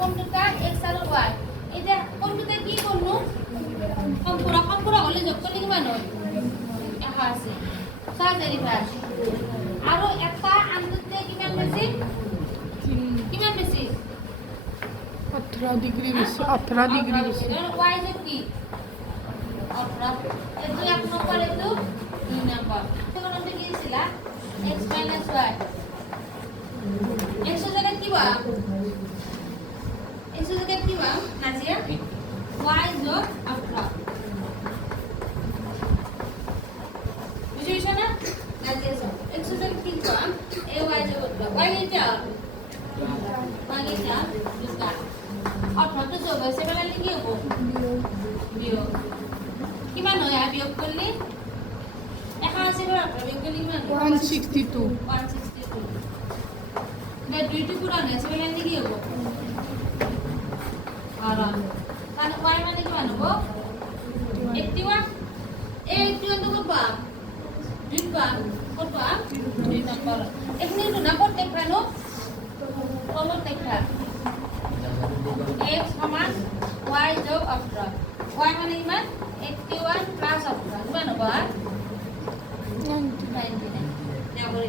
কোনটা x আর y এটা কোনটা কি করব সম্পূর্ণ হলে যোগ করলে কি মান হয় 81 সাজারি ভাই আর একটা আন্ততে কি মান বেশি 18 ডিগ্রি বেশি 18 ডিগ্রি বেশি y যে কি 18 এতো এক নম্বর এতো দুই নম্বর তখন আমরা কি ছিল x y x এর জায়গায় কি বা x এর জায়গায় কি বা নাজিয়া y যোগ 18 বুঝিস না নাজিয়া x এর জায়গায় কি বা a y যোগ 18 y এটা এটা বুঝলা 18 তো যোগ হইছে বেলা কি হবো বিয়োগ কি মান হয় বিয়োগ করলে 81 এর 18 বিয়োগ করলে কি মান 162 এটা দুইটি পুরান আছে বেলা কি হবো আর তাহলে y মানে কি মান হবো 81 এই 81 তো করবা করবা দুই নাম্বার এখানে তো না করতে পারো কত দেখা x সমান y যোগ 18 y মানে ইমান 81 প্লাস 18 ইমান হবে 99 না করে